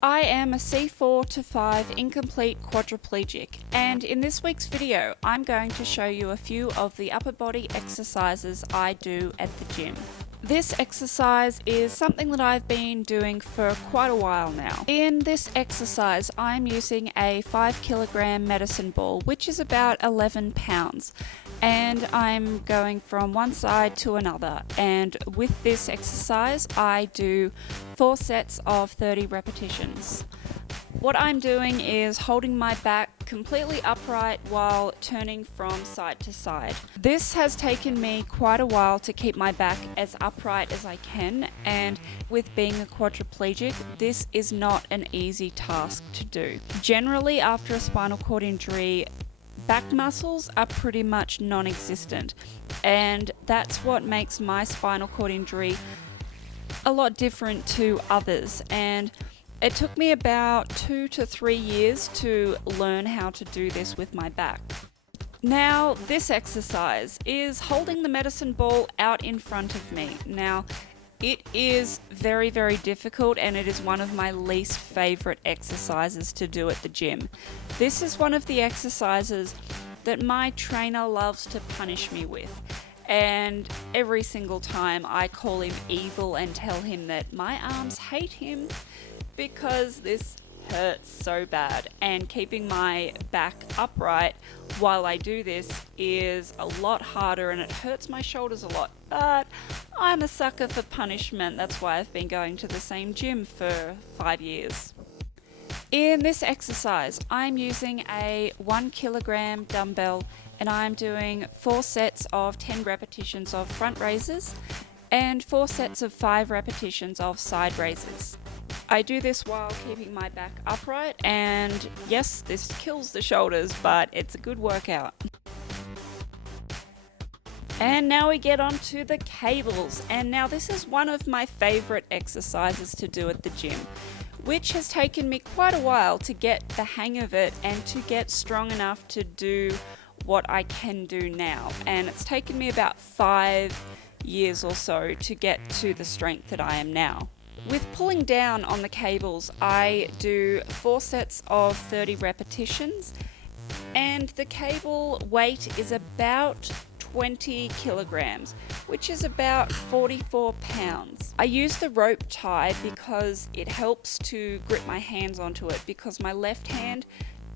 I am a C4 to 5 incomplete quadriplegic, and in this week's video I'm going to show you a few of the upper body exercises I do at the gym. This exercise is something that I've been doing for quite a while now. In this exercise I'm using a 5 kilogram medicine ball, which is about 11 pounds, and I'm going from one side to another, and with this exercise I do 4 sets of 30 repetitions. What I'm doing is holding my back completely upright while turning from side to side. This has taken me quite a while to keep my back as upright as I can, and with being a quadriplegic, this is not an easy task to do. Generally, after a spinal cord injury, back muscles are pretty much non-existent, and that's what makes my spinal cord injury a lot different to others. And it took me about 2 to 3 years to learn how to do this with my back. Now, this exercise is holding the medicine ball out in front of me. Now, it is very, very difficult, and it is one of my least favorite exercises to do at the gym. This is one of the exercises that my trainer loves to punish me with. And every single time I call him evil and tell him that my arms hate him because this hurts so bad, and keeping my back upright while I do this is a lot harder and it hurts my shoulders a lot. But I'm a sucker for punishment. That's why I've been going to the same gym for 5 years. In this exercise, I'm using a 1 kilogram dumbbell, and I'm doing 4 sets of 10 repetitions of front raises and 4 sets of 5 repetitions of side raises. I do this while keeping my back upright, and yes, this kills the shoulders, but it's a good workout. And now we get on to the cables, and now this is one of my favorite exercises to do at the gym, which has taken me quite a while to get the hang of it and to get strong enough to do what I can do now. And it's taken me about 5 years or so to get to the strength that I am now. With pulling down on the cables, I do 4 sets of 30 repetitions, and the cable weight is about 20 kilograms, which is about 44 pounds. I use the rope tie because it helps to grip my hands onto it, because my left hand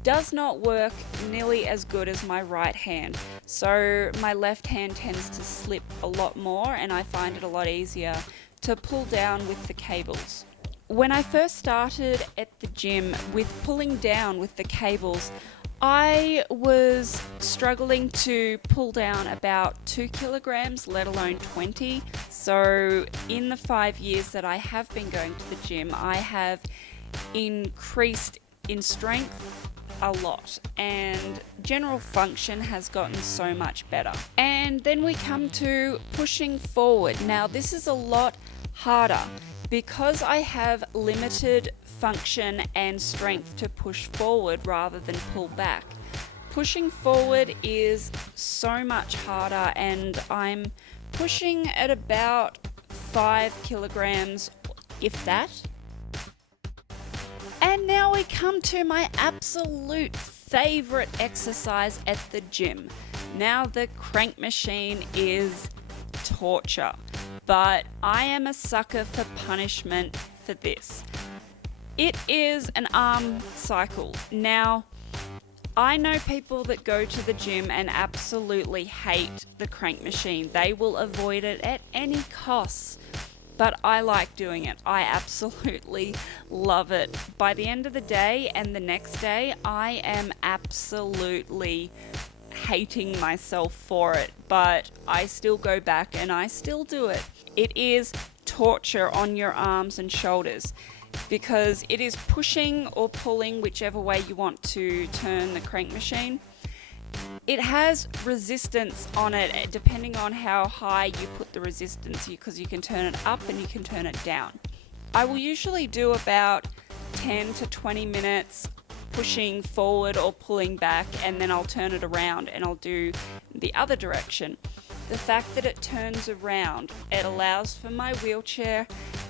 does not work nearly as good as my right hand. So my left hand tends to slip a lot more, and I find it a lot easier to pull down with the cables. When I first started at the gym with pulling down with the cables, I was struggling to pull down about 2 kilograms, let alone 20. So in the 5 years that I have been going to the gym, I have increased in strength a lot, and general function has gotten so much better. And then we come to pushing forward. Now this is a lot harder because I have limited function and strength to push forward rather than pull back. Pushing forward is so much harder, and I'm pushing at about 5 kilograms, if that. And now we come to my absolute favorite exercise at the gym. Now, the crank machine is torture, but I am a sucker for punishment for this. It is an arm cycle. Now, I know people that go to the gym and absolutely hate the crank machine. They will avoid it at any cost. But I like doing it. I absolutely love it. By the end of the day and the next day, I am absolutely hating myself for it, but I still go back and I still do it. It is torture on your arms and shoulders, because it is pushing or pulling, whichever way you want to turn the crank machine. It has resistance on it depending on how high you put the resistance, because you can turn it up and you can turn it down. I will usually do about 10 to 20 minutes pushing forward or pulling back, and then I'll turn it around and I'll do the other direction. The fact that it turns around, it allows for my wheelchair,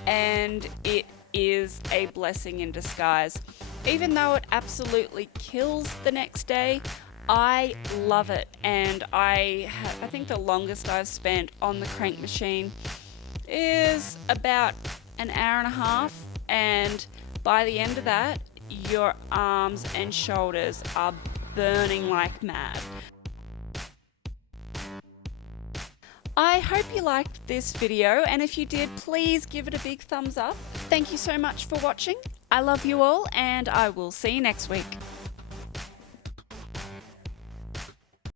and it is a blessing in disguise. Even though it absolutely kills the next day, I love it, and I think the longest I've spent on the crank machine is about an hour and a half, and by the end of that, your arms and shoulders are burning like mad. I hope you liked this video, and if you did, please give it a big thumbs up. Thank you so much for watching. I love you all, and I will see you next week.